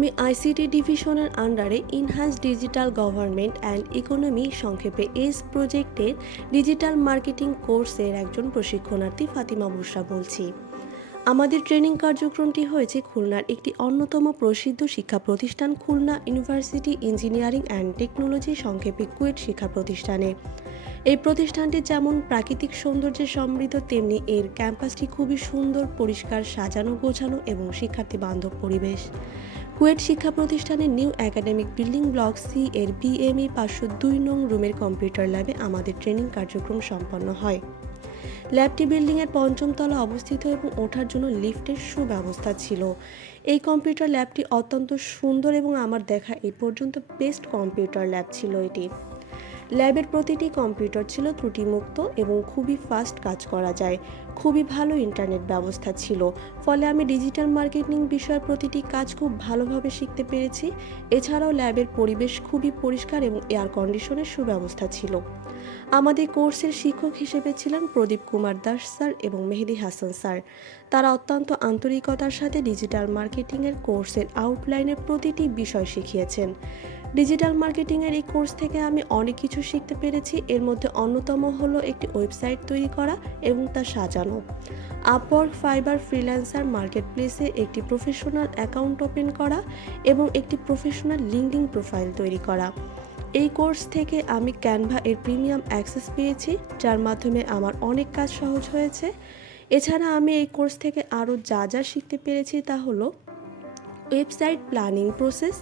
আমি আইসিটি ডিভিশনের আন্ডারে enhance digital government and economy সংক্ষেপে এস প্রজেক্টের ডিজিটাল মার্কেটিং কোর্সের একজন প্রশিক্ষণার্থী ফাতিমা বুশরা বলছি। আমাদের ট্রেনিং কার্যক্রমটি হয়েছে খুলনার একটি অন্যতম প্রসিদ্ধ শিক্ষা প্রতিষ্ঠান Khulna university engineering and technology সংক্ষেপে কুয়েট শিক্ষা প্রতিষ্ঠানে। এই প্রতিষ্ঠানটি যেমন প্রাকৃতিক সৌন্দর্যে সমৃদ্ধ, তেমনি এর ক্যাম্পাসটি খুবই সুন্দর, পরিষ্কার, সাজানো গোছানো এবং শিক্ষার্থী বান্ধব পরিবেশ। কুয়েট শিক্ষা প্রতিষ্ঠানের new academic building block C এর বিএমই 502 নং রুমের কম্পিউটার ল্যাবে আমাদের ট্রেনিং কার্যক্রম সম্পন্ন হয়। ল্যাবটি বিল্ডিংয়ের 5ম তলা অবস্থিত এবং ওঠার জন্য লিফটের সুব্যবস্থা ছিল। এই কম্পিউটার ল্যাবটি অত্যন্ত সুন্দর এবং আমার দেখা এই পর্যন্ত বেস্ট কম্পিউটার ল্যাব ছিল এটি। ল্যাবের প্রতিটি কম্পিউটার ছিল ত্রুটিমুক্ত এবং খুবই ফাস্ট কাজ করা যায়। খুবই ভালো ইন্টারনেট ব্যবস্থা ছিল, ফলে আমি ডিজিটাল মার্কেটিং বিষয়ের প্রতিটি কাজ খুব ভালোভাবে শিখতে পেরেছি। এছাড়াও ল্যাবের পরিবেশ খুবই পরিষ্কার এবং এয়ার কন্ডিশনের সুব্যবস্থা ছিল। আমাদের কোর্সের শিক্ষক হিসেবে ছিলেন প্রদীপ কুমার দাস স্যার এবং মেহেদি হাসান স্যার। তারা অত্যন্ত আন্তরিকতার সাথে ডিজিটাল মার্কেটিংয়ের কোর্সের আউটলাইনের প্রতিটি বিষয় শিখিয়েছেন। ডিজিটাল মার্কেটিংয়ের এই কোর্স থেকে আমি অনেক কিছু শিখতে পেরেছি। এর মধ্যে অন্যতম হলো একটি ওয়েবসাইট তৈরি করা এবং তা সাজানো, আপওয়ার্ক, ফাইবার, ফ্রিল্যান্সার মার্কেটপ্লেসে একটি প্রফেশনাল অ্যাকাউন্ট ওপেন করা এবং একটি প্রফেশনাল লিঙ্কডিন প্রোফাইল তৈরি করা। এই কোর্স থেকে আমি ক্যানভা এর প্রিমিয়াম অ্যাক্সেস পেয়েছি, যার মাধ্যমে আমার অনেক কাজ সহজ হয়েছে। এছাড়া আমি এই কোর্স থেকে আরও যা শিখতে পেরেছি তা হলো website planning process,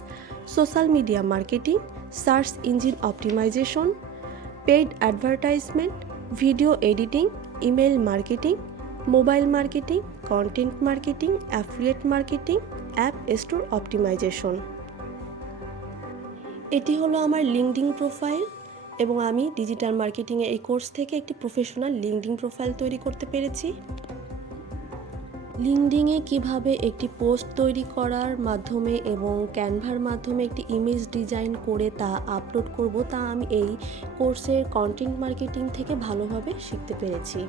social media marketing, search engine optimisation, paid advertisement, video editing, email marketing, mobile marketing, content marketing, affiliate marketing, app store optimisation. এটি হলো আমার লিঙ্কডিন প্রোফাইল এবং আমি ডিজিটাল মার্কেটিংয়ে এই কোর্স থেকে একটি প্রফেশনাল লিঙ্কডিন প্রোফাইল তৈরি করতে পেরেছি। লিঙ্কডিনে কিভাবে একটি পোস্ট তৈরি করার মাধ্যমে এবং ক্যানভার মাধ্যমে একটি ইমেজ ডিজাইন করে তা আপলোড করব, তা আমি এই কোর্সের কন্টেন্ট মার্কেটিং থেকে ভালোভাবে শিখতে পেরেছি।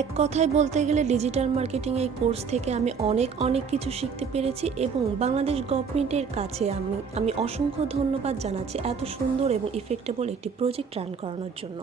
এক কথায় বলতে গেলে ডিজিটাল মার্কেটিং এই কোর্স থেকে আমি অনেক কিছু শিখতে পেরেছি এবং বাংলাদেশ গভর্নমেন্টের কাছে আমি অসংখ্য ধন্যবাদ জানাচ্ছি এত সুন্দর এবং ইফেক্টেবল একটি প্রজেক্ট রান করানোর জন্য।